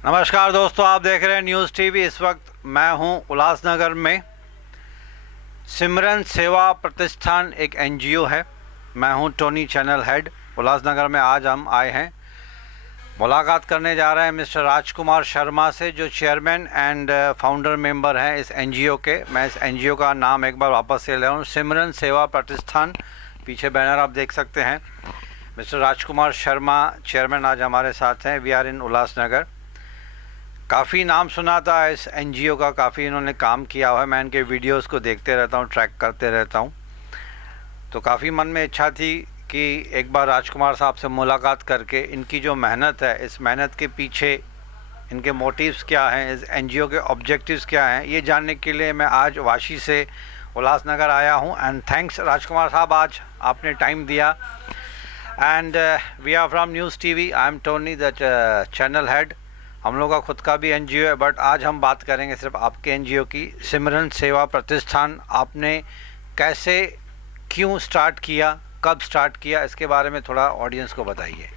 नमस्कार दोस्तों, आप देख रहे हैं न्यूज़ टीवी। इस वक्त मैं हूं उल्लासनगर में। सिमरन सेवा प्रतिष्ठान एक एनजीओ है। मैं हूं टोनी, चैनल हेड उल्लासनगर में। आज हम आए हैं, मुलाकात करने जा रहे हैं मिस्टर राजकुमार शर्मा से, जो चेयरमैन एंड फाउंडर मेंबर हैं इस एनजीओ के। मैं इस एनजीओ का नाम एक बार वापस से ले रहा हूँ, सिमरन सेवा प्रतिष्ठान। पीछे बैनर आप देख सकते हैं। मिस्टर राजकुमार शर्मा चेयरमैन आज हमारे साथ हैं। We are in Ulhasnagar. काफ़ी नाम सुना था इस एनजीओ का, काफ़ी इन्होंने काम किया हुआ है। मैं इनके वीडियोस को देखते रहता हूँ, ट्रैक करते रहता हूँ। तो काफ़ी मन में इच्छा थी कि एक बार राजकुमार साहब से मुलाकात करके इनकी जो मेहनत है, इस मेहनत के पीछे इनके मोटिव्स क्या हैं, इस एनजीओ के ऑब्जेक्टिव्स क्या हैं, ये जानने के लिए मैं आज वाशी से उल्लासनगर आया हूँ। एंड थैंक्स राजकुमार साहब, आज आपने टाइम दिया। And we are from news TV. I am Tony, the channel head. हम लोग का खुद का भी एनजीओ है, बट आज हम बात करेंगे सिर्फ आपके एनजीओ की, सिमरन सेवा प्रतिष्ठान। आपने कैसे, क्यों स्टार्ट किया, कब स्टार्ट किया, इसके बारे में थोड़ा ऑडियंस को बताइए।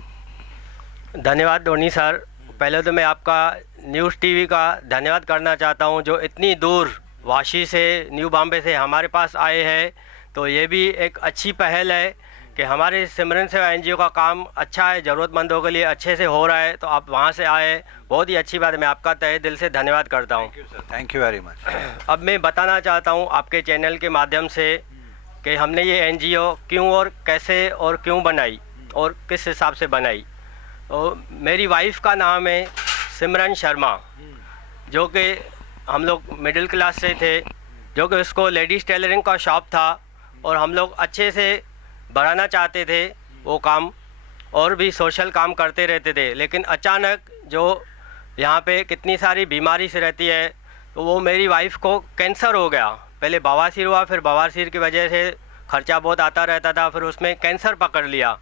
धन्यवाद टोनी सर। पहले तो मैं आपका न्यूज़ टीवी का धन्यवाद करना चाहता हूं, जो इतनी दूर वाशी से, न्यू बॉम्बे से हमारे पास आए हैं। तो ये भी एक अच्छी पहल है कि हमारे सिमरन सेवा एनजीओ का काम अच्छा है, ज़रूरतमंदों के लिए अच्छे से हो रहा है। तो आप वहाँ से आए, बहुत ही अच्छी बात है। मैं आपका तहे दिल से धन्यवाद करता हूँ। Thank you very much. अब मैं बताना चाहता हूँ आपके चैनल के माध्यम से कि हमने ये एनजीओ क्यों और कैसे और क्यों बनाई और किस हिसाब से बनाई। तो मेरी वाइफ का नाम है सिमरन शर्मा, जो कि हम लोग मिडिल क्लास से थे, जो कि उसको लेडीज़ टेलरिंग का शॉप था और हम लोग अच्छे से बढ़ाना चाहते थे वो काम, और भी सोशल काम करते रहते थे। लेकिन अचानक जो यहाँ पे कितनी सारी बीमारी से रहती है, तो वो मेरी वाइफ को कैंसर हो गया। पहले बवासीर हुआ, फिर बवासीर की वजह से खर्चा बहुत आता रहता था, फिर उसमें कैंसर पकड़ लिया।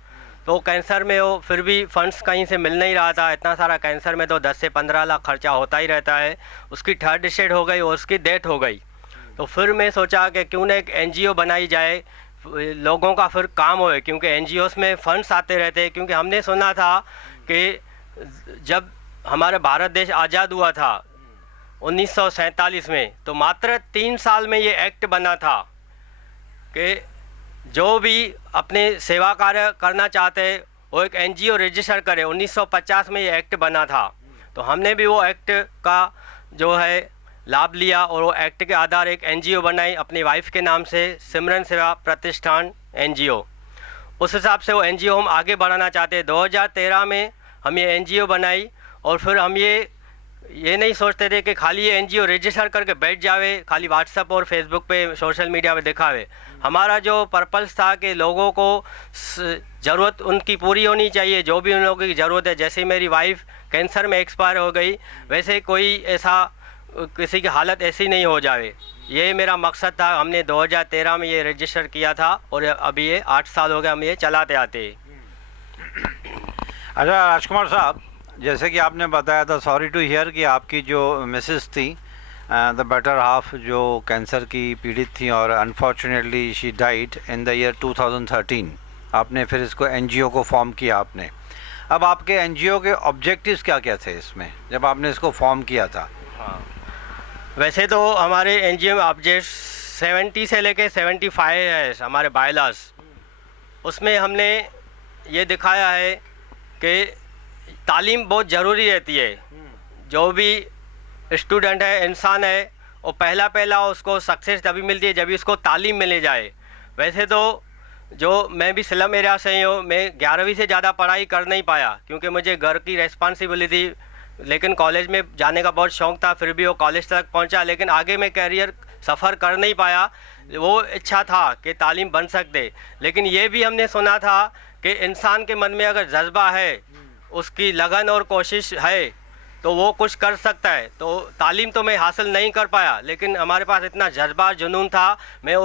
तो कैंसर में वो फिर भी फंड्स कहीं से मिल नहीं रहा था। इतना सारा कैंसर में तो 10 से 15 लाख खर्चा होता ही रहता है। उसकी 3rd स्टेज हो गई और उसकी डेथ हो गई। तो फिर मैं सोचा कि क्यों ना एक एनजीओ बनाई जाए, लोगों का फिर काम होए, क्योंकि एनजीओस में फंड्स आते रहते हैं। क्योंकि हमने सुना था कि जब हमारा भारत देश आज़ाद हुआ था 1947 में, तो मात्र 3 साल में ये एक्ट बना था कि जो भी अपने सेवा कार्य करना चाहते हैं वो एक एनजीओ रजिस्टर करे। 1950 में ये एक्ट बना था। तो हमने भी वो एक्ट का जो है लाभ लिया और वो एक्ट के आधार एक एनजीओ बनाई अपनी वाइफ के नाम से, सिमरन सेवा प्रतिष्ठान एनजीओ। उस हिसाब से वो एनजीओ हम आगे बढ़ाना चाहते हैं। 2013 में हम ये एनजीओ बनाई और फिर हम ये नहीं सोचते थे कि खाली ये एनजीओ रजिस्टर करके बैठ जावे, खाली व्हाट्सएप और फेसबुक पे, सोशल मीडिया पे दिखावे। हमारा जो पर्पस था कि लोगों को ज़रूरत उनकी पूरी होनी चाहिए, जो भी उन लोगों की ज़रूरत है। जैसे मेरी वाइफ कैंसर में एक्सपायर हो गई, वैसे कोई ऐसा किसी की हालत ऐसी नहीं हो जावे, ये मेरा मकसद था। हमने 2013 में ये रजिस्टर किया था और अभी ये 8 साल हो गए हम ये चलाते आते। अच्छा राजकुमार साहब, जैसे कि आपने बताया था, सॉरी टू हियर, कि आपकी जो मिसेस थी, द बेटर हाफ, जो कैंसर की पीड़ित थी और unfortunately she died in the year 2013। आपने फिर इसको एनजीओ को फॉर्म किया आपने। अब आपके एनजीओ के ऑब्जेक्टिव्स क्या क्या थे इसमें, जब आपने इसको फॉर्म किया था? हाँ, वैसे तो हमारे एनजीओ में ऑब्जेक्ट 70 से लेके 75 है हमारे बायलास। उसमें हमने ये दिखाया है कि तालीम बहुत ज़रूरी रहती है। जो भी स्टूडेंट है, इंसान है, वो पहला उसको सक्सेस तभी मिलती है जब भी उसको तालीम मिले जाए। वैसे तो जो मैं भी स्लम एरिया से ही हूँ, मैं 11वीं से ज़्यादा पढ़ाई कर नहीं पाया क्योंकि मुझे घर की रेस्पॉन्सिबिलिटी थी। लेकिन कॉलेज में जाने का बहुत शौक़ था, फिर भी वो कॉलेज तक पहुंचा, लेकिन आगे मैं कैरियर सफ़र कर नहीं पाया। वो इच्छा था कि तालीम बन सकते। लेकिन ये भी हमने सुना था कि इंसान के मन में अगर जज्बा है, उसकी लगन और कोशिश है, तो वो कुछ कर सकता है। तो तालीम तो मैं हासिल नहीं कर पाया, लेकिन हमारे पास इतना जज्बा जुनून था, मैं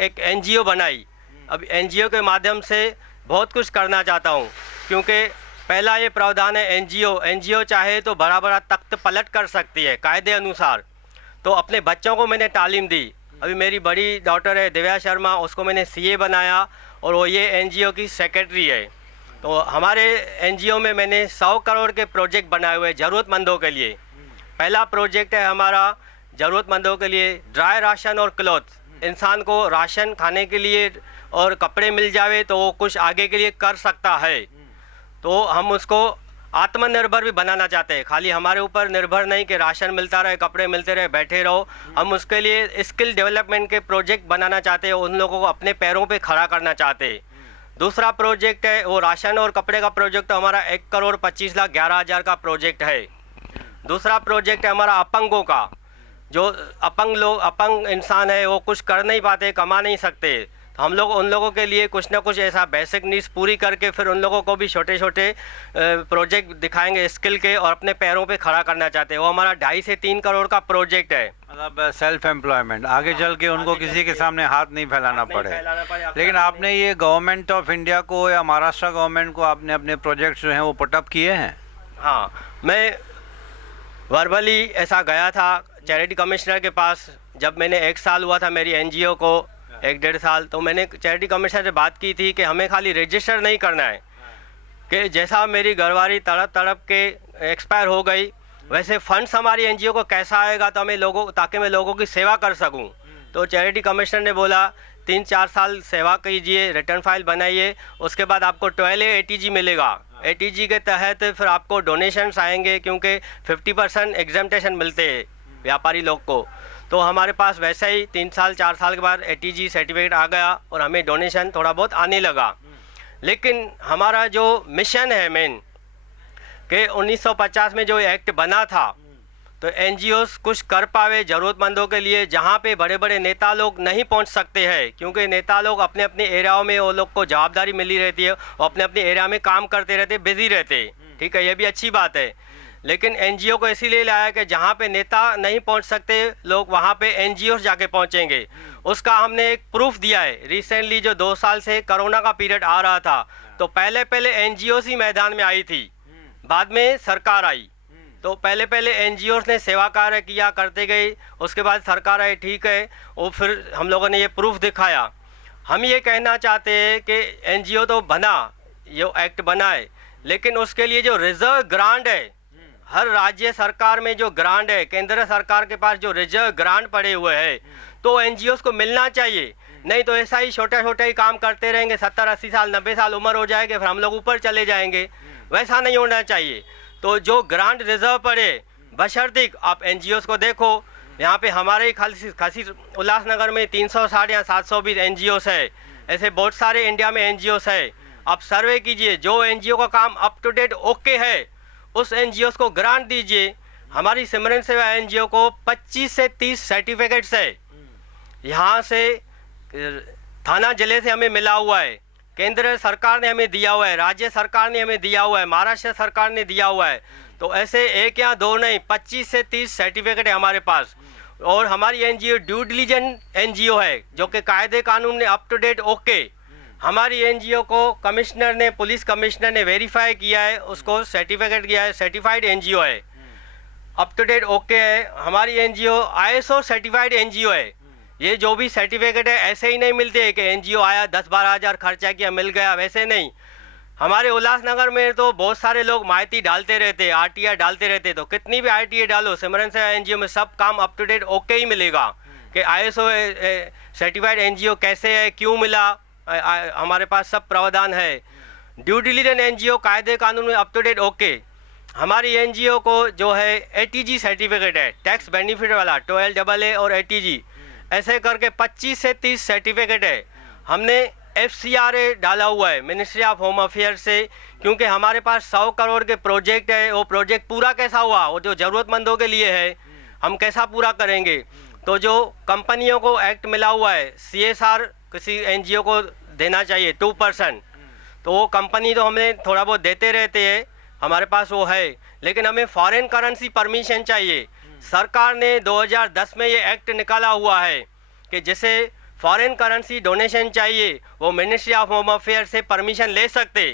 एक एनजीओ बनाई। अब एनजीओ के माध्यम से बहुत कुछ करना चाहता हूँ, क्योंकि पहला ये प्रावधान है एनजीओ चाहे तो बड़ा बड़ा तख्त पलट कर सकती है कायदे अनुसार। तो अपने बच्चों को मैंने तालीम दी। अभी मेरी बड़ी डॉटर है दिव्या शर्मा, उसको मैंने सीए बनाया और वो ये एनजीओ की सेक्रेटरी है। तो हमारे एनजीओ में मैंने 100 करोड़ के प्रोजेक्ट बनाए हुए हैं ज़रूरतमंदों के लिए। पहला प्रोजेक्ट है हमारा ज़रूरतमंदों के लिए ड्राई राशन और क्लॉथ। इंसान को राशन खाने के लिए और कपड़े मिल जावे तो वो कुछ आगे के लिए कर सकता है। तो हम उसको आत्मनिर्भर भी बनाना चाहते हैं, खाली हमारे ऊपर निर्भर नहीं कि राशन मिलता रहे, कपड़े मिलते रहे, बैठे रहो। हम उसके लिए स्किल डेवलपमेंट के प्रोजेक्ट बनाना चाहते हैं, उन लोगों को अपने पैरों पे खड़ा करना चाहते हैं। दूसरा प्रोजेक्ट है वो राशन और कपड़े का प्रोजेक्ट हमारा 1,25,11,000 का प्रोजेक्ट है। दूसरा प्रोजेक्ट है हमारा अपंगों का, जो अपंग इंसान है वो कुछ कर नहीं पाते, कमा नहीं सकते, तो हम लोग उन लोगों के लिए कुछ ना कुछ ऐसा बेसिक नीड्स पूरी करके फिर उन लोगों को भी छोटे छोटे प्रोजेक्ट दिखाएंगे स्किल के, और अपने पैरों पे खड़ा करना चाहते हैं। वो हमारा 2.5 से 3 करोड़ का प्रोजेक्ट है। मतलब सेल्फ एम्प्लॉयमेंट, आगे चल के उनको किसी के सामने हाथ नहीं फैलाना पड़े। लेकिन आपने ये गवर्नमेंट ऑफ इंडिया को या महाराष्ट्र गवर्नमेंट को आपने अपने प्रोजेक्ट्स जो हैं वो पुटअप किए हैं? हाँ, मैं वर्बली ऐसा गया था चैरिटी कमिश्नर के पास। जब मैंने 1 साल हुआ था मेरी एनजीओ को, 1-1.5 साल, तो मैंने चैरिटी कमिश्नर से बात की थी कि हमें खाली रजिस्टर नहीं करना है, कि जैसा मेरी घरवाली तड़प तड़प के एक्सपायर हो गई वैसे फंड्स हमारी एनजीओ को कैसा आएगा तो ताकि मैं लोगों की सेवा कर सकूं। तो चैरिटी कमिश्नर ने बोला 3-4 साल सेवा कीजिए, रिटर्न फाइल बनाइए, उसके बाद आपको 12A ATG मिलेगा। ATG के तहत फिर आपको डोनेशंस आएंगे, क्योंकि 50% एग्जेम्पटेशन मिलते हैं व्यापारी लोग को। तो हमारे पास वैसे ही 3-4 साल के बाद ATG सर्टिफिकेट आ गया और हमें डोनेशन थोड़ा बहुत आने लगा। लेकिन हमारा जो मिशन है मेन, कि 1950 में जो एक्ट बना था तो एनजीओस कुछ कर पावे ज़रूरतमंदों के लिए, जहाँ पे बड़े बड़े नेता लोग नहीं पहुँच सकते हैं, क्योंकि नेता लोग अपने अपने एरियाओं में वो लोग को जवाबदारी मिली रहती है और अपने अपने एरिया में काम करते रहते, बिजी रहते। ठीक है, ये भी अच्छी बात है। लेकिन एनजीओ को इसीलिए लाया कि जहाँ पे नेता नहीं पहुँच सकते लोग, वहाँ पे एनजीओ जाके पहुँचेंगे। उसका हमने एक प्रूफ दिया है। रिसेंटली जो 2 साल से कोरोना का पीरियड आ रहा था, तो पहले एनजीओस ही मैदान में आई थी, बाद में सरकार आई। तो पहले एनजीओस ने सेवा कार्य किया, करते गए, उसके बाद सरकार आई, ठीक है, और फिर हम लोगों ने ये प्रूफ दिखाया। हम ये कहना चाहते हैं कि एनजीओ तो बना, ये एक्ट बना है, लेकिन उसके लिए जो रिजर्व ग्रांट है, हर राज्य सरकार में जो ग्रांट है, केंद्र सरकार के पास जो रिजर्व ग्रांट पड़े हुए हैं, तो एनजीओस को मिलना चाहिए। नहीं तो ऐसा ही छोटे ही काम करते रहेंगे, 70-80 साल 90 साल उम्र हो जाएगी, फिर हम लोग ऊपर चले जाएंगे। वैसा नहीं होना चाहिए। तो जो ग्रांट रिजर्व पड़े, बशर्ते आप एनजीओस को देखो, यहाँ पे हमारे खासी उल्लासनगर में 360 या 720 एनजीओस है। ऐसे बहुत सारे इंडिया में एनजीओस है। आप सर्वे कीजिए, जो एनजीओ का काम अप टू डेट ओके है, उस एनजीओस को ग्रांट दीजिए। हमारी सिमरन सेवा एनजीओ को 25 से 30 सर्टिफिकेट्स है। यहाँ से थाना जिले से हमें मिला हुआ है, केंद्र सरकार ने हमें दिया हुआ है, राज्य सरकार ने हमें दिया हुआ है, महाराष्ट्र सरकार ने दिया हुआ है। तो ऐसे 1 या 2 नहीं, 25 से 30 सर्टिफिकेट है हमारे पास। और हमारी एनजीओ ड्यू डिलिजेंट एनजीओ है, जो कि कायदे कानून ने अप टू डेट ओके। हमारी एनजीओ को कमिश्नर ने, पुलिस कमिश्नर ने वेरीफाई किया है, उसको सर्टिफिकेट किया है, सर्टिफाइड एनजीओ है, अप टू डेट ओके है। हमारी एनजीओ ISO सर्टिफाइड एनजीओ है। ये जो भी सर्टिफिकेट है ऐसे ही नहीं मिलते कि एनजीओ आया 10-12 हज़ार खर्चा किया मिल गया, वैसे नहीं। हमारे उल्लासनगर में तो बहुत सारे लोग माहिती डालते रहते, RTI डालते रहते, तो कितनी भी RTI डालो, सिमरन सेवा एनजीओ में सब काम अप टू डेट ओके ही मिलेगा। कि ISO सर्टिफाइड एनजीओ कैसे है, क्यों मिला, हमारे पास सब प्रावधान है। ड्यू डिलिजेंट एनजीओ कायदे कानून में अप टू डेट ओके। हमारी एनजीओ को जो है ATG सर्टिफिकेट है, टैक्स बेनिफिट वाला, 12AA और ATG, ऐसे करके 25 से 30 सर्टिफिकेट है। हमने FCRA डाला हुआ है, मिनिस्ट्री ऑफ होम अफेयर से, क्योंकि हमारे पास 100 करोड़ के प्रोजेक्ट है। वो प्रोजेक्ट पूरा कैसा हुआ, वो जो ज़रूरतमंदों के लिए है, हम कैसा पूरा करेंगे। तो जो कंपनियों को एक्ट मिला हुआ है, CSR किसी एनजीओ को देना चाहिए 2%, तो वो कंपनी तो हमें थोड़ा बहुत देते रहते हैं, हमारे पास वो है। लेकिन हमें फॉरेन करेंसी परमिशन चाहिए। सरकार ने 2010 में ये एक्ट निकाला हुआ है कि जैसे फॉरेन करेंसी डोनेशन चाहिए, वो मिनिस्ट्री ऑफ होम अफेयर से परमिशन ले सकते।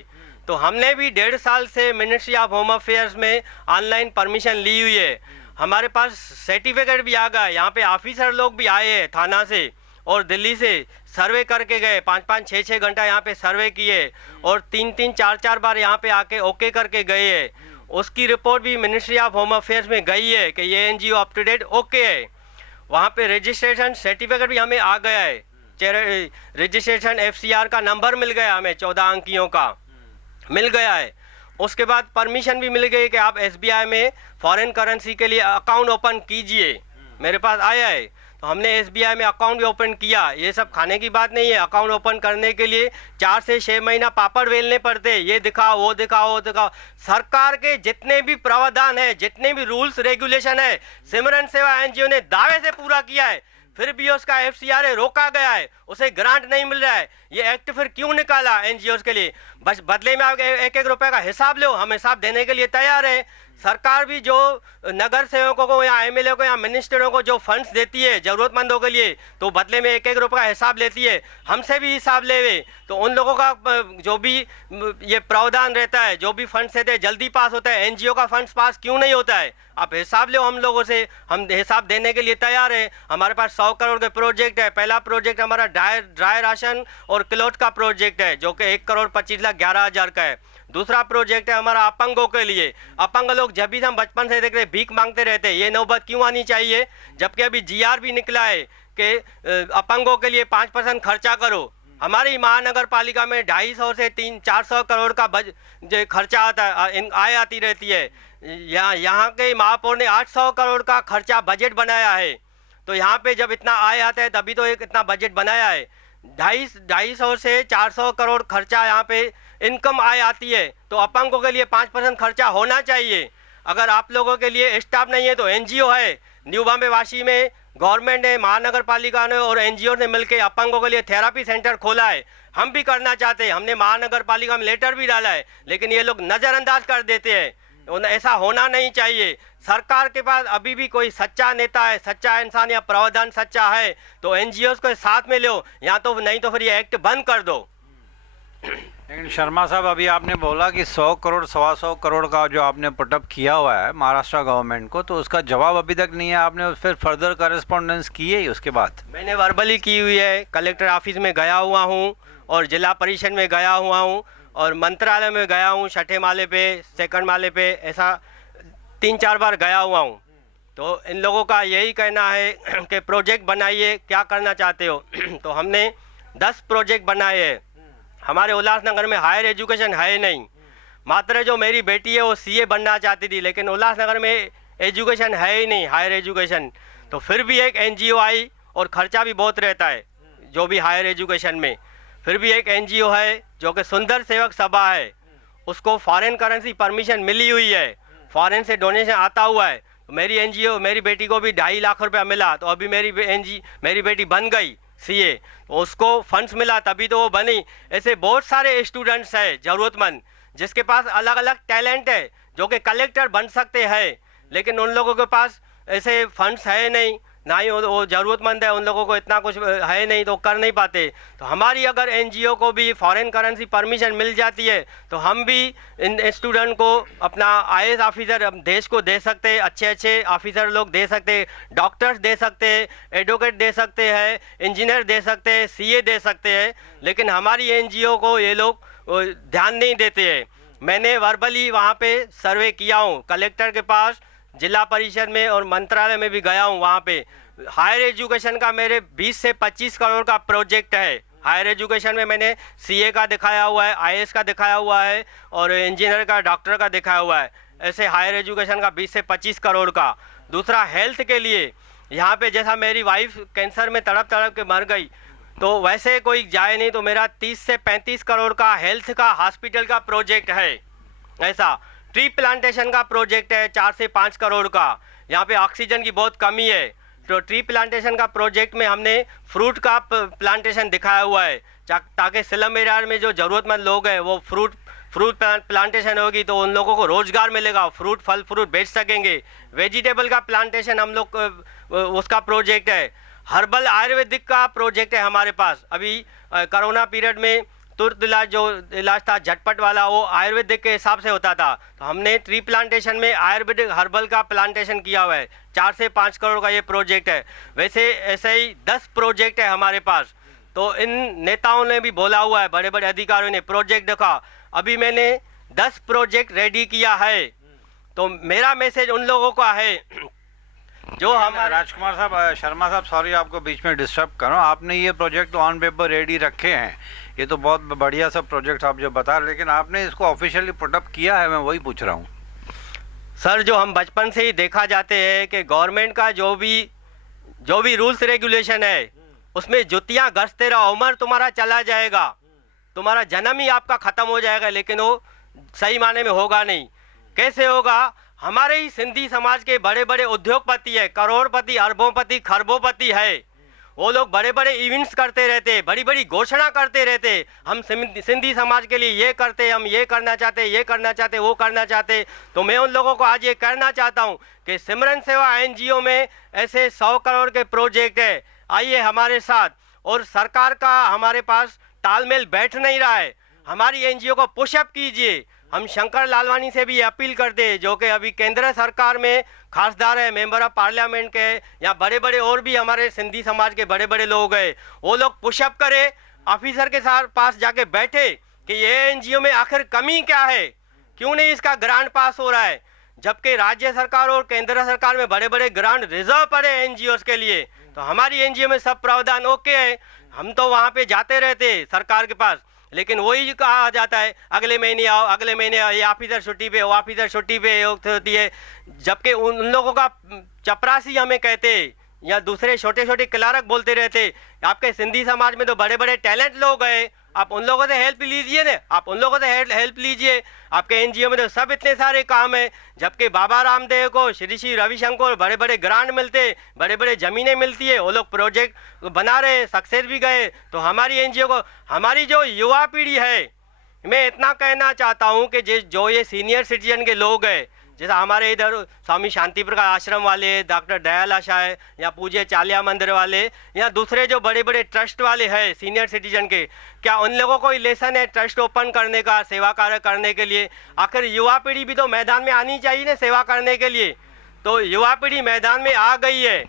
तो हमने भी 1.5 साल से मिनिस्ट्री ऑफ होम अफेयर्स में ऑनलाइन परमिशन ली हुई है। हमारे पास सर्टिफिकेट भी आ गया। यहाँ पे ऑफिसर लोग भी आए हैं थाना से और दिल्ली से, सर्वे करके गए, 5-5, 6-6 घंटा यहाँ पे सर्वे किए और 3-3, 4-4 बार यहाँ पे आके ओके करके गए है। उसकी रिपोर्ट भी मिनिस्ट्री ऑफ होम अफेयर्स में गई है कि ये NGO up to date okay है। वहाँ पे रजिस्ट्रेशन सर्टिफिकेट भी हमें आ गया है, रजिस्ट्रेशन एफसीआर का नंबर मिल गया हमें, 14 अंकियों का मिल गया है। उसके बाद परमिशन भी मिल गई कि आप एसबीआई में फॉरेन करेंसी के लिए अकाउंट ओपन कीजिए, मेरे पास आया है। तो हमने एसबीआई में अकाउंट भी ओपन किया। ये सब खाने की बात नहीं है। अकाउंट ओपन करने के लिए 4 से 6 महीना पापड़ बेलने पड़ते, ये दिखाओ वो दिखाओ वो दिखाओ। सरकार के जितने भी प्रावधान है, जितने भी रूल्स रेगुलेशन है, सिमरन सेवा एनजीओ ने दावे से पूरा किया है, फिर भी उसका एफसीआर रोका गया है, उसे ग्रांट नहीं मिल रहा है। ये एक्ट फिर क्यों निकाला एनजीओस के लिए? बस बदले में आप 1-1 रुपए का हिसाब लो, हम हिसाब देने के लिए तैयार है। सरकार भी जो नगर सेवकों को या एमएलए को या मिनिस्टरों को जो फंड्स देती है ज़रूरतमंदों के लिए, तो बदले में 1-1 रुपये का हिसाब लेती है, हमसे भी हिसाब लेवे। तो उन लोगों का जो भी ये प्रावधान रहता है, जो भी फंड्स देते हैं जल्दी पास होता है, एनजीओ का फंड्स पास क्यों नहीं होता है? आप हिसाब लो हम लोगों से, हम हिसाब देने के लिए तैयार है। हमारे पास 100 करोड़ के प्रोजेक्ट है। पहला प्रोजेक्ट हमारा ड्राई राशन और क्लॉथ का प्रोजेक्ट है, जो कि 1,25,11,000 का है। दूसरा प्रोजेक्ट है हमारा अपंगों के लिए। अपंग लोग जब भी हम बचपन से देख रहे भीख मांगते रहते, ये नौबत क्यों आनी चाहिए? जबकि अभी जीआर भी निकला है कि अपंगों के लिए 5% खर्चा करो। हमारी महानगर पालिका में 250 से 300-400 करोड़ का जो खर्चा आता है, आय आती रहती है। यहाँ के महापौर ने 800 करोड़ का खर्चा बजट बनाया है। तो यहाँ पे जब इतना आय आता है तभी तो एक इतना बजट बनाया है। 250 से 400 करोड़ खर्चा यहाँ पे इनकम आय आती है, तो अपंगों के लिए 5% खर्चा होना चाहिए। अगर आप लोगों के लिए स्टाफ नहीं है तो एनजीओ है, न्यू बॉम्बे वाशी में गवर्नमेंट ने, महानगर पालिका ने और एनजीओ ने मिलकर अपंगों के लिए थेरापी सेंटर खोला है। हम भी करना चाहते हैं, हमने महानगर पालिका में लेटर भी डाला है, लेकिन ये लोग नज़रअंदाज कर देते हैं। ऐसा होना नहीं चाहिए। सरकार के पास अभी भी कोई सच्चा नेता है, सच्चा इंसान या प्रावधान सच्चा है तो एनजीओ को साथ में लो, या तो नहीं तो फिर ये एक्ट बंद कर दो। लेकिन शर्मा साहब, अभी आपने बोला कि 100 करोड़ 125 करोड़ का जो आपने पुटअप किया हुआ है महाराष्ट्र गवर्नमेंट को, तो उसका जवाब अभी तक नहीं है। आपने फिर फर्दर करेस्पॉन्डेंस की है उसके बाद? मैंने वर्बली की हुई है, कलेक्टर ऑफिस में गया हुआ हूँ और जिला परिषद में गया हुआ हूँ और मंत्रालय में गया हूँ, 6ठे माले पे, 2nd माले पे, ऐसा 3-4 बार गया हुआ हूँ। तो इन लोगों का यही कहना है कि प्रोजेक्ट बनाइए, क्या करना चाहते हो? तो हमने 10 प्रोजेक्ट बनाए हैं। हमारे उल्लासनगर में हायर एजुकेशन है नहीं, मात्र जो मेरी बेटी है वो सीए बनना चाहती थी, लेकिन उल्लासनगर में एजुकेशन है ही नहीं, हायर एजुकेशन। तो फिर भी एक एनजीओ आई और ख़र्चा भी बहुत रहता है जो भी हायर एजुकेशन में। फिर भी एक एनजीओ है जो कि सुंदर सेवक सभा है, उसको फॉरेन करेंसी परमिशन मिली हुई है, फॉरेन से डोनेशन आता हुआ है। तो मेरी एनजीओ, मेरी बेटी को भी 2.5 लाख रुपया मिला, तो अभी मेरी बेटी बन गई सीए, तो उसको फंड्स मिला तभी तो वो बनी। ऐसे बहुत सारे स्टूडेंट्स हैं ज़रूरतमंद जिसके पास अलग अलग टैलेंट है, जो कि कलेक्टर बन सकते हैं, लेकिन उन लोगों के पास ऐसे फंड्स है नहीं, ना ही वो ज़रूरतमंद है, उन लोगों को इतना कुछ है नहीं तो कर नहीं पाते। तो हमारी अगर एनजीओ को भी फॉरेन करेंसी परमिशन मिल जाती है तो हम भी इन स्टूडेंट को अपना आईएएस ऑफिसर देश को दे सकते हैं, अच्छे अच्छे ऑफिसर लोग दे सकते हैं, डॉक्टर्स दे सकते हैं, एडवोकेट दे सकते हैं, इंजीनियर दे सकते हैं, सीए दे सकते हैं, लेकिन हमारी एनजीओ को ये लोग ध्यान नहीं देते हैं। मैंने वर्बली वहाँ पे सर्वे किया हूँ, कलेक्टर के पास, जिला परिषद में और मंत्रालय में भी गया हूँ। वहाँ पे हायर एजुकेशन का मेरे 20 से 25 करोड़ का प्रोजेक्ट है। हायर एजुकेशन में मैंने सीए का दिखाया हुआ है, आईएएस का दिखाया हुआ है और इंजीनियर का, डॉक्टर का दिखाया हुआ है। ऐसे हायर एजुकेशन का 20 से 25 करोड़ का। दूसरा हेल्थ के लिए, यहाँ पे जैसा मेरी वाइफ कैंसर में तड़प तड़प के मर गई, तो वैसे कोई जाए नहीं, तो मेरा 30 से 35 करोड़ का हेल्थ का हॉस्पिटल का प्रोजेक्ट है। ऐसा ट्री प्लांटेशन का प्रोजेक्ट है 4 से 5 करोड़ का। यहाँ पे ऑक्सीजन की बहुत कमी है, तो ट्री प्लांटेशन का प्रोजेक्ट में हमने फ्रूट का प्लांटेशन दिखाया हुआ है, ताकि स्लम एरिया में जो ज़रूरतमंद लोग हैं वो फ्रूट प्लांटेशन होगी तो उन लोगों को रोज़गार मिलेगा, फल फ्रूट बेच सकेंगे। वेजिटेबल का प्लांटेशन हम लोग उसका प्रोजेक्ट है। हर्बल आयुर्वेदिक का प्रोजेक्ट है हमारे पास। अभी कोरोना पीरियड में तुरंत इलाज, जो इलाज था झटपट वाला, वो आयुर्वेदिक के हिसाब से होता था, तो हमने ट्री प्लांटेशन में आयुर्वेदिक हर्बल का प्लांटेशन किया हुआ है। 4 से 5 करोड़ का ये प्रोजेक्ट है। वैसे ऐसे ही 10 प्रोजेक्ट है हमारे पास। तो इन नेताओं ने भी बोला हुआ है, बड़े बड़े अधिकारियों ने प्रोजेक्ट देखा। अभी मैंने 10 प्रोजेक्ट रेडी किया है। तो मेरा मैसेज उन लोगों का है जो हमारे राजकुमार साहब, शर्मा साहब, सॉरी आपको बीच में डिस्टर्ब कर रहा हूँ। आपने ये प्रोजेक्ट ऑन पेपर रेडी रखे हैं, ये तो बहुत बढ़िया सब प्रोजेक्ट आप जो बता रहे, लेकिन आपने इसको ऑफिशियली पुटअप किया है? मैं वही पूछ रहा हूँ सर। जो हम बचपन से ही देखा जाते हैं कि गवर्नमेंट का जो भी रूल्स रेगुलेशन है उसमें जुतियाँ घसते रहो, उम्र तुम्हारा चला जाएगा, तुम्हारा जन्म ही आपका ख़त्म हो जाएगा, लेकिन वो सही माने में होगा नहीं। कैसे होगा? हमारे ही सिंधी समाज के बड़े बड़े उद्योगपति है, करोड़पति, अरबोंपति, खरबोंपति है। वो लोग बड़े बड़े इवेंट्स करते रहते, बड़ी बड़ी घोषणा करते रहते, हम सिंधी समाज के लिए ये करते, हम ये करना चाहते, ये करना चाहते, वो करना चाहते। तो मैं उन लोगों को आज ये कहना चाहता हूँ कि सिमरन सेवा एनजीओ में ऐसे 100 करोड़ के प्रोजेक्ट है, आइए हमारे साथ। और सरकार का हमारे पास तालमेल बैठ नहीं रहा है, हमारी एनजीओ को पुशअप कीजिए। हम शंकर लालवानी से भी अपील करते हैं, जो कि अभी केंद्र सरकार में खासदार है, मेंबर ऑफ पार्लियामेंट के, या बड़े बड़े और भी हमारे सिंधी समाज के बड़े बड़े लोग हैं, वो लोग पुशअप करें, ऑफिसर के साथ पास जाके बैठे कि ये एनजीओ में आखिर कमी क्या है, क्यों नहीं इसका ग्रांट पास हो रहा है, जबकि राज्य सरकार और केंद्र सरकार में बड़े बड़े ग्रांट रिजर्व पड़े एनजीओस के लिए। तो हमारी एनजीओ में सब प्रावधान ओके है, हम तो वहाँ पे जाते रहते सरकार के पास, लेकिन वही कहा जाता है अगले महीने आओ, अगले महीने आओ, ये ऑफिसर छुट्टी पे, वो ऑफिसर छुट्टी पे होती है। जबकि उन लोगों का चपरासी हमें कहते या दूसरे छोटे छोटे क्लार्क बोलते रहते। आपके सिंधी समाज में तो बड़े बड़े टैलेंट लोग हैं, आप उन लोगों से हेल्प लीजिए ना, आप उन लोगों से हेल्प लीजिए। आपके एनजीओ में तो सब इतने सारे काम हैं, जबकि बाबा रामदेव को, श्री श्री रविशंकर बड़े बड़े ग्रांट मिलते, बड़े बड़े ज़मीनें मिलती है, वो लोग प्रोजेक्ट बना रहे, सक्सेस भी गए। तो हमारी एनजीओ को, हमारी जो युवा पीढ़ी है, मैं इतना कहना चाहता हूँ कि जो ये सीनियर सिटीजन के लोग हैं, जैसा हमारे इधर स्वामी शांति प्रकाश आश्रम वाले, डॉक्टर दयाल आशा है, या पूज्य चालिया मंदिर वाले, या दूसरे जो बड़े बड़े ट्रस्ट वाले हैं सीनियर सिटीजन के, क्या उन लोगों को लेसन है ट्रस्ट ओपन करने का, सेवा कार्य करने के लिए? आखिर युवा पीढ़ी भी तो मैदान में आनी चाहिए ना सेवा करने के लिए। तो युवा पीढ़ी मैदान में आ गई है,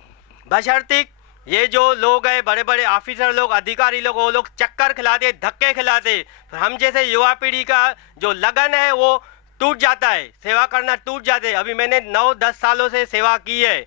बशर्ते ये जो लोग हैं, बड़े बड़े ऑफिसर लोग, अधिकारी लोग, वो लोग चक्कर खिलाते, धक्के खिलाते, हम जैसे युवा पीढ़ी का जो लगन है वो टूट जाता है, सेवा करना टूट जाते हैं। अभी मैंने 9-10 सालों से सेवा की है,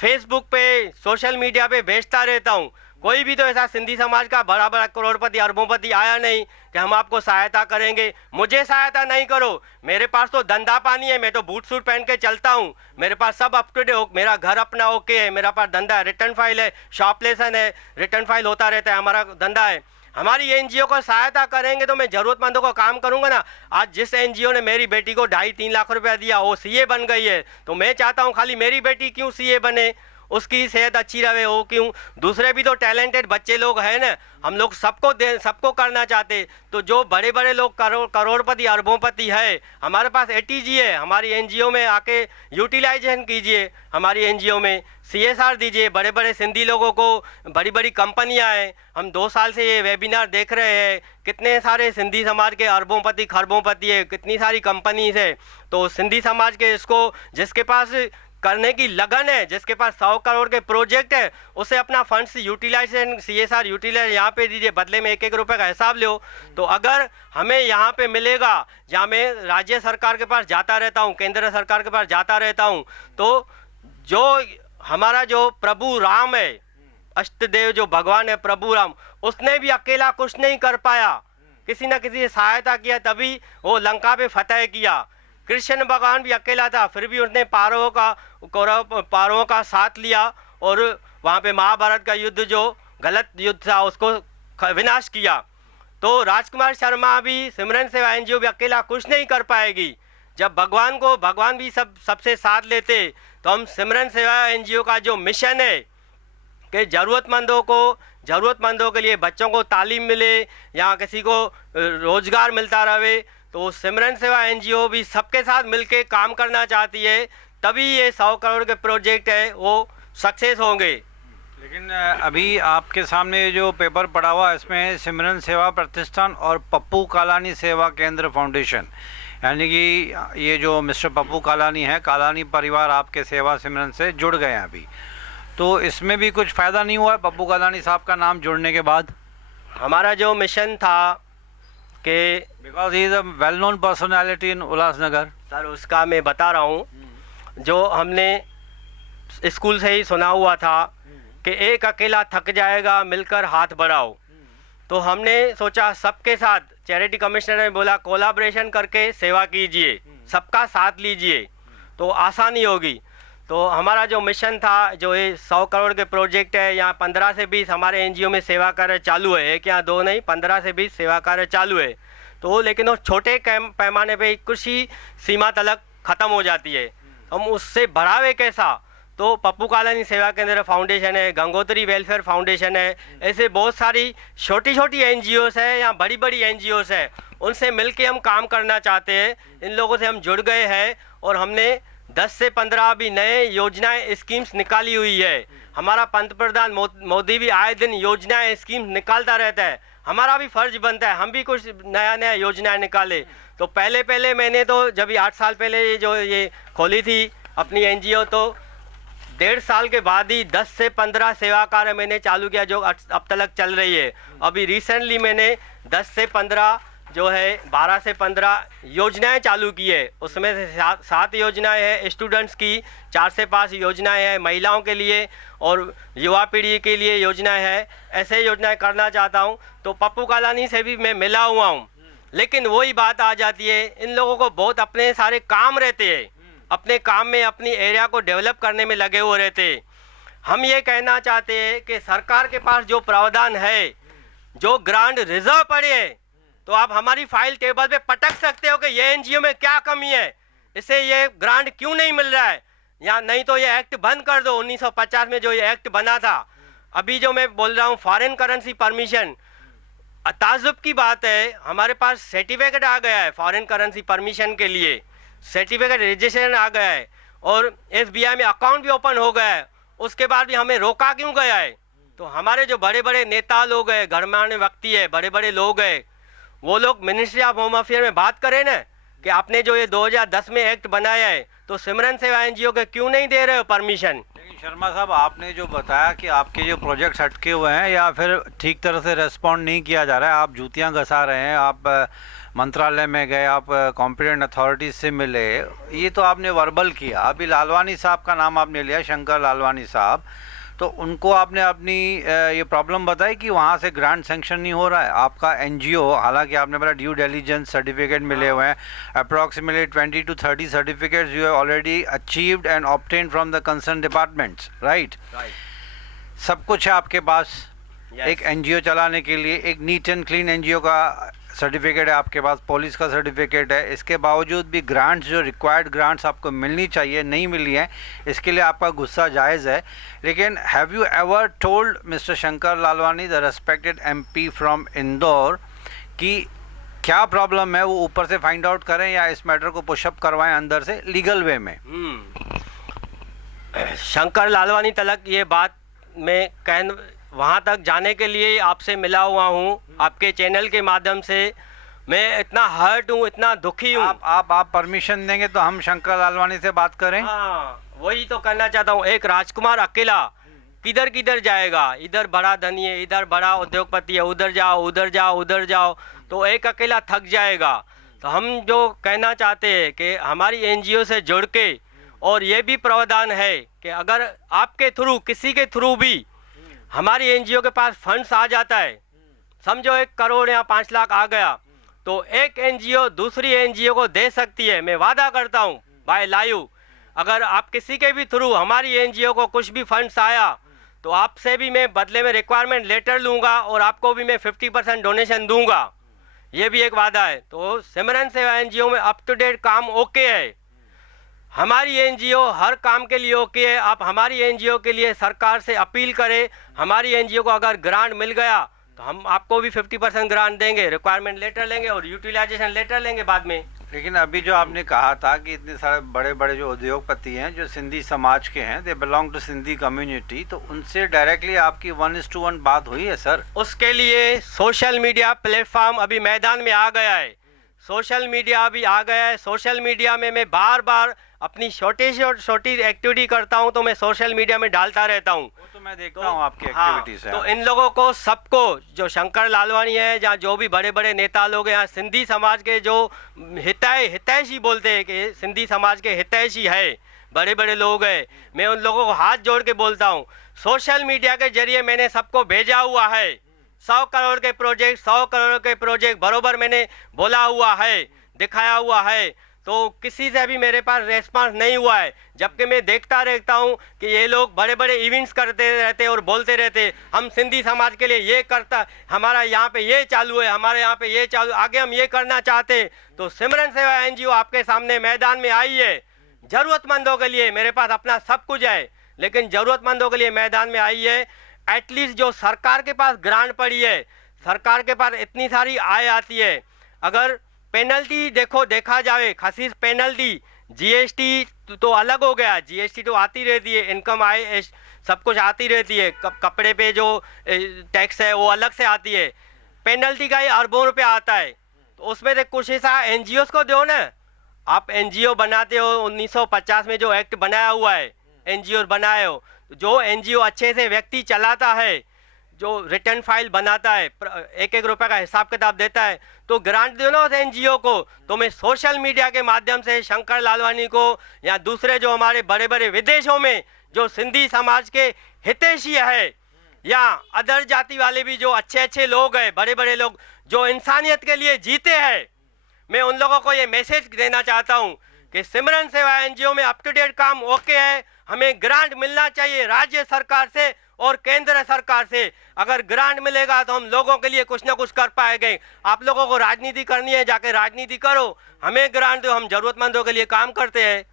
फेसबुक पे, सोशल मीडिया पे भेजता रहता हूँ। कोई भी तो ऐसा सिंधी समाज का बड़ा बड़ा करोड़पति, अरबोंपति आया नहीं कि हम आपको सहायता करेंगे। मुझे सहायता नहीं करो, मेरे पास तो धंधा पानी है, मैं तो बूट सूट पहन के चलता हूँ, मेरे पास सब अप टू डेट, मेरा घर अपना ओके है, मेरा पास धंधा है, रिटर्न फाइल है, शॉप लेसन है, रिटर्न फाइल होता रहता है, हमारा धंधा है। हमारी एनजीओ को सहायता करेंगे तो मैं ज़रूरतमंदों को काम करूंगा ना। आज जिस एनजीओ ने मेरी बेटी को 2.5-3 लाख रुपया दिया, वो सीए बन गई है, तो मैं चाहता हूं खाली मेरी बेटी क्यों सीए बने, उसकी सेहत अच्छी रहे, वो क्यों, दूसरे भी तो टैलेंटेड बच्चे लोग हैं ना, हम लोग सबको करना चाहते। तो जो बड़े बड़े लोग करोड़पति, अरबोंपति है, हमारे पास एटीजी है, हमारी एनजीओ में आके यूटिलाइजेशन कीजिए, हमारी एनजीओ में सीएसआर दीजिए। बड़े बड़े सिंधी लोगों को, बड़ी बड़ी कंपनियां हैं, हम 2 साल से ये वेबिनार देख रहे हैं, कितने सारे सिंधी समाज के अरबोंपति, खरबोंपति है, कितनी सारी कंपनीज है। तो सिंधी समाज के इसको, जिसके पास करने की लगन है, जिसके पास 100 करोड़ के प्रोजेक्ट है, उसे अपना फंड्स यूटिलाइजेशन, सीएसआर यूटिलाइज यहाँ पे दीजिए, बदले में 1-1 रुपये का हिसाब लो। तो अगर हमें यहाँ पे मिलेगा, जहाँ मैं राज्य सरकार के पास जाता रहता हूँ, केंद्र सरकार के पास जाता रहता हूँ, तो जो हमारा जो प्रभु राम है, अष्टदेव जो भगवान है प्रभु राम, उसने भी अकेला कुछ नहीं कर पाया, किसी न किसी से सहायता किया, तभी वो लंका पे फतेह किया। कृष्ण भगवान भी अकेला था, फिर भी उसने पांडवों का साथ लिया और वहाँ पे महाभारत का युद्ध, जो गलत युद्ध था, उसको विनाश किया। तो राजकुमार शर्मा भी, सिमरन सेवा एनजीओ भी अकेला कुछ नहीं कर पाएगी। जब भगवान भी सबसे साथ लेते, तो हम सिमरन सेवा एनजीओ का जो मिशन है कि ज़रूरतमंदों के लिए बच्चों को तालीम मिले या किसी को रोज़गार मिलता रहे, तो सिमरन सेवा एनजीओ भी सबके साथ मिलके काम करना चाहती है, तभी ये 100 करोड़ के प्रोजेक्ट है वो सक्सेस होंगे। लेकिन अभी आपके सामने जो पेपर पड़ा हुआ, इसमें सिमरन सेवा प्रतिष्ठान और पप्पू कालानी सेवा केंद्र फाउंडेशन, यानी कि ये जो मिस्टर पप्पू कालानी है, कालानी परिवार आपके सेवा सिमरन से जुड़ गए हैं अभी, तो इसमें भी कुछ फ़ायदा नहीं हुआ है पप्पू कालानी साहब का नाम जुड़ने के बाद? हमारा जो मिशन था कि because he is a well known personality in Ulhasnagar. Sir उसका मैं बता रहा हूँ, जो हमने स्कूल से ही सुना हुआ था कि एक अकेला थक जाएगा मिलकर हाथ बढ़ाओ। तो हमने सोचा सबके साथ, चैरिटी कमिश्नर ने बोला कोलैबोरेशन करके सेवा कीजिए, सबका साथ लीजिए तो आसानी होगी। तो हमारा जो मिशन था, जो ये 100 करोड़ के प्रोजेक्ट है, यहाँ 15 से 20 हमारे एनजीओ में सेवा कार्य चालू है, एक या दो नहीं 15 से 20 सेवा कार्य चालू है। तो लेकिन वो छोटे पैमाने पे कुछ ही सीमा तलक ख़त्म हो जाती है। हम उससे बढ़ावे कैसा, तो पप्पू कालानी सेवा केंद्र फाउंडेशन है, गंगोत्री वेलफेयर फाउंडेशन है, ऐसे बहुत सारी छोटी छोटी एनजीओस है या बड़ी बड़ी एनजीओस है, उनसे मिलके हम काम करना चाहते हैं। इन लोगों से हम जुड़ गए हैं और हमने 10 से 15 भी नए योजनाएं स्कीम्स निकाली हुई है। हमारा पंतप्रधान मोदी भी आए दिन योजनाएं स्कीम्स निकालता रहता है, हमारा भी फर्ज बनता है हम भी कुछ नया नया योजनाएं निकाले। तो पहले मैंने तो जब 8 साल पहले जो ये खोली थी अपनी एनजीओ, तो 1.5 साल के बाद ही 10 से 15 सेवा कार्य मैंने चालू किया, जो अब तक चल रही है। अभी रिसेंटली मैंने 10 से 15 जो है 12 से 15 योजनाएं चालू की है। उसमें से 7 योजनाएं हैं स्टूडेंट्स की, 4 से 5 योजनाएं हैं महिलाओं के लिए और युवा पीढ़ी के लिए योजनाएं हैं। ऐसे योजनाएं करना चाहता हूं। तो पप्पू कालानी से भी मैं मिला हुआ हूं, लेकिन वही बात आ जाती है, इन लोगों को बहुत अपने सारे काम रहते हैं, अपने काम में अपनी एरिया को डेवलप करने में लगे हुए रहते। हम ये कहना चाहते हैं कि सरकार के पास जो प्रावधान है, जो ग्रांट रिजर्व पड़े हैं, तो आप हमारी फाइल टेबल पे पटक सकते हो कि ये एनजीओ में क्या कमी है, इसे ये ग्रांट क्यों नहीं मिल रहा है, या नहीं तो ये एक्ट बंद कर दो। 1950 में जो ये एक्ट बना था, अभी जो मैं बोल रहा हूँ फॉरेन करेंसी परमिशन, ताजुब की बात है, हमारे पास सर्टिफिकेट आ गया है फॉरेन करेंसी परमिशन के लिए, सर्टिफिकेट रजिस्ट्रेशन आ गया है और एसबीआई में अकाउंट भी ओपन हो गया है। उसके बाद भी हमें रोका क्यों गया है? तो हमारे जो बड़े बड़े नेता लोग हैं, गणमान्य व्यक्ति है, बड़े बड़े लोग हैं, वो लोग मिनिस्ट्री ऑफ होम अफेयर में बात करें ना कि आपने जो ये 2010 में एक्ट बनाया है, तो सिमरन सेवा एनजीओ के क्यों नहीं दे रहे हो परमिशन? लेकिन शर्मा साहब, आपने जो बताया कि आपके जो प्रोजेक्ट्स अटके हुए हैं या फिर ठीक तरह से रेस्पॉन्ड नहीं किया जा रहा है, आप जूतियां घसा रहे हैं, आप मंत्रालय में गए, आप कॉम्पिटेंट अथॉरिटीज से मिले, ये तो आपने वर्बल किया। अभी लालवानी साहब का नाम आपने लिया, शंकर लालवानी साहब, तो उनको आपने अपनी ये प्रॉब्लम बताई कि वहाँ से ग्रांट सेंक्शन नहीं हो रहा है। आपका एनजीओ, हालांकि आपने बोला ड्यू डिलिजेंस सर्टिफिकेट मिले हुए हैं, approximately 20 to 30 certificates you have already achieved and obtained from the concern departments, right? सब कुछ है आपके पास। एक एनजीओ चलाने के लिए एक नीट एंड क्लीन एनजीओ का सर्टिफिकेट है आपके पास, पुलिस का सर्टिफिकेट है। इसके बावजूद भी ग्रांट्स, जो रिक्वायर्ड ग्रांट्स आपको मिलनी चाहिए, नहीं मिली हैं, इसके लिए आपका गुस्सा जायज़ है। लेकिन have you ever told mister Shankar Lalwani, the respected MP from Indore, कि क्या प्रॉब्लम है, वो ऊपर से फाइंड आउट करें या इस मैटर को पुशअप करवाएं अंदर से लीगल वे में? शंकर लालवानी तलक ये बात मैं वहाँ तक जाने के लिए आपसे मिला हुआ हूँ, आपके चैनल के माध्यम से। मैं इतना हर्ट हूँ, इतना दुखी हूँ। आप परमिशन देंगे तो हम शंकर लालवानी से बात करें? हाँ, वही तो करना चाहता हूँ। एक राजकुमार अकेला किधर किधर जाएगा? इधर बड़ा धनी है, इधर बड़ा उद्योगपति है, उधर जाओ उधर जाओ उधर जाओ, तो एक अकेला थक जाएगा। तो हम जो कहना चाहते हैं कि हमारी एनजीओ से जुड़ के, और ये भी प्रावधान है कि अगर आपके थ्रू, किसी के थ्रू भी हमारी एनजीओ के पास फंड्स आ जाता है, समझो 1 करोड़ या 5 लाख आ गया, तो एक एनजीओ दूसरी एनजीओ को दे सकती है। मैं वादा करता हूँ बाय लाइव, अगर आप किसी के भी थ्रू हमारी एनजीओ को कुछ भी फंड्स आया, तो आपसे भी मैं बदले में रिक्वायरमेंट लेटर लूँगा और आपको भी मैं 50% डोनेशन दूँगा। ये भी एक वादा है। तो सिमरन सेवा एनजीओ में अप टू डेट काम ओके है, हमारी एनजीओ हर काम के लिए ओके है। आप हमारी एनजीओ के लिए सरकार से अपील करें, हमारी एनजीओ को अगर ग्रांट मिल गया तो हम आपको भी 50% ग्रांट देंगे, रिक्वायरमेंट लेटर लेंगे और यूटिलाइजेशन लेटर लेंगे बाद में। लेकिन अभी जो आपने कहा था कि इतने सारे बड़े बड़े जो उद्योगपति हैं जो सिंधी समाज के हैं, they belong to Sindhi community, तो उनसे डायरेक्टली आपकी 1:1 बात हुई है सर? उसके लिए सोशल मीडिया प्लेटफॉर्म अभी मैदान में आ गया है, सोशल मीडिया अभी आ गया है। सोशल मीडिया में मैं बार बार अपनी छोटी एक्टिविटी करता हूं, तो मैं सोशल मीडिया में डालता रहता हूं। वो तो मैं देखता हूँ आपकी एक्टिविटीज है। तो इन लोगों को सबको, जो शंकर लालवानी है या जो भी बड़े बड़े नेता लोग हैं, यहाँ सिंधी समाज के जो हितैषी बोलते हैं कि सिंधी समाज के हितैषी है, बड़े बड़े लोग हैं, मैं उन लोगों को हाथ जोड़ के बोलता हूँ, सोशल मीडिया के जरिए मैंने सबको भेजा हुआ है 100 करोड़ के प्रोजेक्ट, 100 करोड़ के प्रोजेक्ट बरोबर मैंने बोला हुआ है, दिखाया हुआ है, तो किसी से भी मेरे पास रेस्पॉन्स नहीं हुआ है। जबकि मैं देखता रहता हूँ कि ये लोग बड़े बड़े इवेंट्स करते रहते और बोलते रहते, हम सिंधी समाज के लिए ये करता, हमारा यहाँ पे ये चालू है, हमारे यहाँ पे ये चालू, आगे हम ये करना चाहते। तो सिमरन सेवा एनजीओ आपके सामने मैदान में आई है, ज़रूरतमंदों के लिए, मेरे पास अपना सब कुछ है, लेकिन ज़रूरतमंदों के लिए मैदान में आई है। एटलीस्ट जो सरकार के पास ग्रांट पड़ी है, सरकार के पास इतनी सारी आय आती है, अगर पेनल्टी देखा जाए, खसीस पेनल्टी, जीएसटी तो अलग हो गया, जीएसटी तो आती रहती है, इनकम आय सब कुछ आती रहती है, कपड़े पे जो टैक्स है वो अलग से आती है, पेनल्टी का ही अरबों रुपया आता है, तो उसमें से कुछ हिस्सा एनजीओस को दो ना। आप एनजीओ बनाते हो, 1950 में जो एक्ट बनाया हुआ है, एनजीओ बनाए हो, जो एनजीओ अच्छे से व्यक्ति चलाता है, जो रिटर्न फाइल बनाता है, एक एक रुपये का हिसाब किताब देता है, तो ग्रांट दो ना उस एनजीओ को। तो मैं सोशल मीडिया के माध्यम से शंकर लालवानी को या दूसरे जो हमारे बड़े बड़े विदेशों में जो सिंधी समाज के हितैषी है या अदर जाति वाले भी जो अच्छे अच्छे लोग हैं, बड़े बड़े लोग जो इंसानियत के लिए जीते हैं, मैं उन लोगों को ये मैसेज देना चाहता हूँ कि सिमरन सेवा एनजीओ में अप टू डेट काम ओके है, हमें ग्रांट मिलना चाहिए राज्य सरकार से और केंद्र सरकार से। अगर ग्रांट मिलेगा तो हम लोगों के लिए कुछ ना कुछ कर पाएंगे। आप लोगों को राजनीति करनी है, जाके राजनीति करो, हमें ग्रांट दो, हम जरूरतमंदों के लिए काम करते हैं।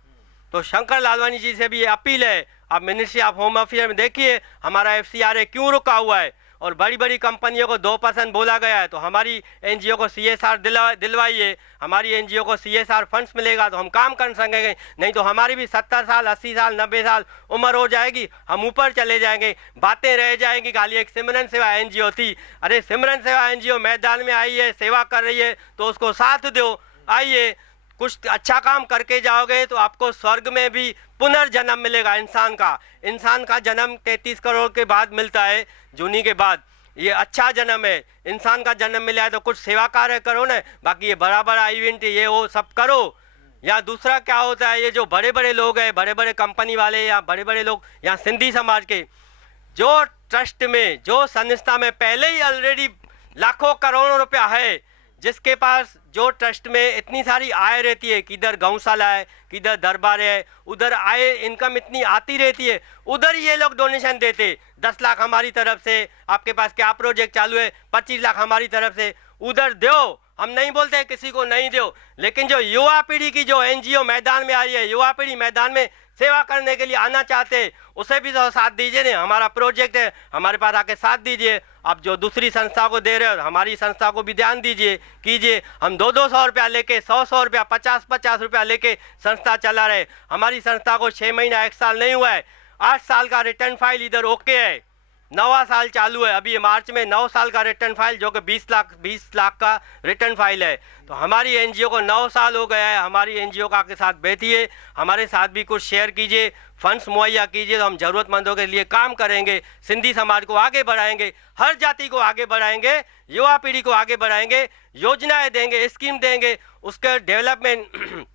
तो शंकर लालवानी जी से भी ये अपील है, आप मिनिस्ट्री ऑफ होम अफेयर में देखिए हमारा FCRA क्यों रुका हुआ है, और बड़ी बड़ी कंपनियों को 2% बोला गया है, तो हमारी एनजीओ को CSR दिलवाइए, हमारी एनजीओ को CSR फंड्स मिलेगा तो हम काम कर सकेंगे, नहीं तो हमारी भी 70 साल 80 साल 90 साल उम्र हो जाएगी, हम ऊपर चले जाएंगे, बातें रह जाएंगी, खाली एक सिमरन सेवा एनजीओ थी। अरे सिमरन सेवा एनजीओ मैदान में आई है, सेवा कर रही है, तो उसको साथ दो, आइए, कुछ अच्छा काम करके जाओगे तो आपको स्वर्ग में भी पुनर्जन्म मिलेगा। इंसान का जन्म 33 करोड़ के बाद मिलता है, जूनी के बाद, ये अच्छा जन्म है, इंसान का जन्म मिला है तो कुछ सेवा कार्य करो ना, बाकी ये बड़ा बड़ा इवेंट ये वो सब करो। या दूसरा क्या होता है, ये जो बड़े बड़े लोग हैं, बड़े बड़े कंपनी वाले या बड़े बड़े लोग या सिंधी समाज के, जो ट्रस्ट में, जो संस्था में पहले ही ऑलरेडी लाखों करोड़ों रुपया है, जिसके पास जो ट्रस्ट में इतनी सारी आय रहती है, किधर गौशाला है, किधर दरबार है, उधर आय इनकम इतनी आती रहती है, उधर ये लोग डोनेशन देते, 10 लाख हमारी तरफ से, आपके पास क्या प्रोजेक्ट चालू है, 25 लाख हमारी तरफ से, उधर दो। हम नहीं बोलते किसी को नहीं दो, लेकिन जो युवा पीढ़ी की जो एनजीओ मैदान में आई है, युवा पीढ़ी मैदान में सेवा करने के लिए आना चाहते हैं, उसे भी तो साथ दीजिए ना। हमारा प्रोजेक्ट है, हमारे पास आके साथ दीजिए। आप जो दूसरी संस्था को दे रहे हो, हमारी संस्था को भी ध्यान दीजिए, कीजिए। हम 200 रुपया लेके, 100 रुपया, 50 रुपया लेके संस्था चला रहे। हमारी संस्था को 6 महीना 1 साल नहीं हुआ है, 8 साल का रिटर्न फाइल इधर ओके है, 9वां साल चालू है, अभी मार्च में 9 साल का रिटर्न फाइल, जो कि 20 लाख का रिटर्न फाइल है। तो हमारी एनजीओ को 9 साल हो गया है। हमारी एनजीओ का के साथ बैठिए, हमारे साथ भी कुछ शेयर कीजिए, फंड्स मुहैया कीजिए, तो हम ज़रूरतमंदों के लिए काम करेंगे, सिंधी समाज को आगे बढ़ाएंगे, हर जाति को आगे बढ़ाएंगे, युवा पीढ़ी को आगे बढ़ाएंगे, योजनाएं देंगे, स्कीम देंगे, उसके डेवलपमेंट।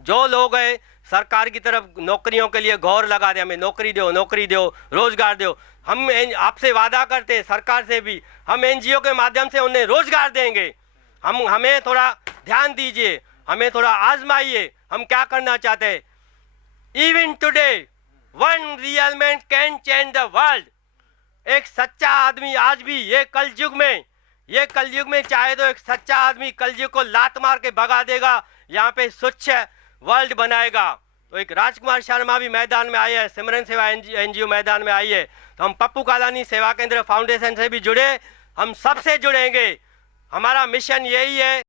जो लोग हैं सरकार की तरफ नौकरियों के लिए गौर लगा दे, हमें नौकरी दो, रोजगार दो। हम आपसे वादा करते हैं, सरकार से भी, हम एनजीओ के माध्यम से उन्हें रोजगार देंगे। हमें थोड़ा ध्यान दीजिए, हमें थोड़ा आजमाइए, हम क्या करना चाहते हैं। Even today one real man can change the world. एक सच्चा आदमी आज भी ये कलयुग में चाहे तो एक सच्चा आदमी कलयुग को लात मार के भगा देगा, यहाँ पे स्वच्छ वर्ल्ड बनाएगा। तो एक राजकुमार शर्मा भी मैदान में आए हैं, सिमरन सेवा एनजीओ मैदान में आई है, तो हम पप्पू कालानी सेवा केंद्र फाउंडेशन से भी जुड़े, हम सबसे जुड़ेंगे। हमारा मिशन यही है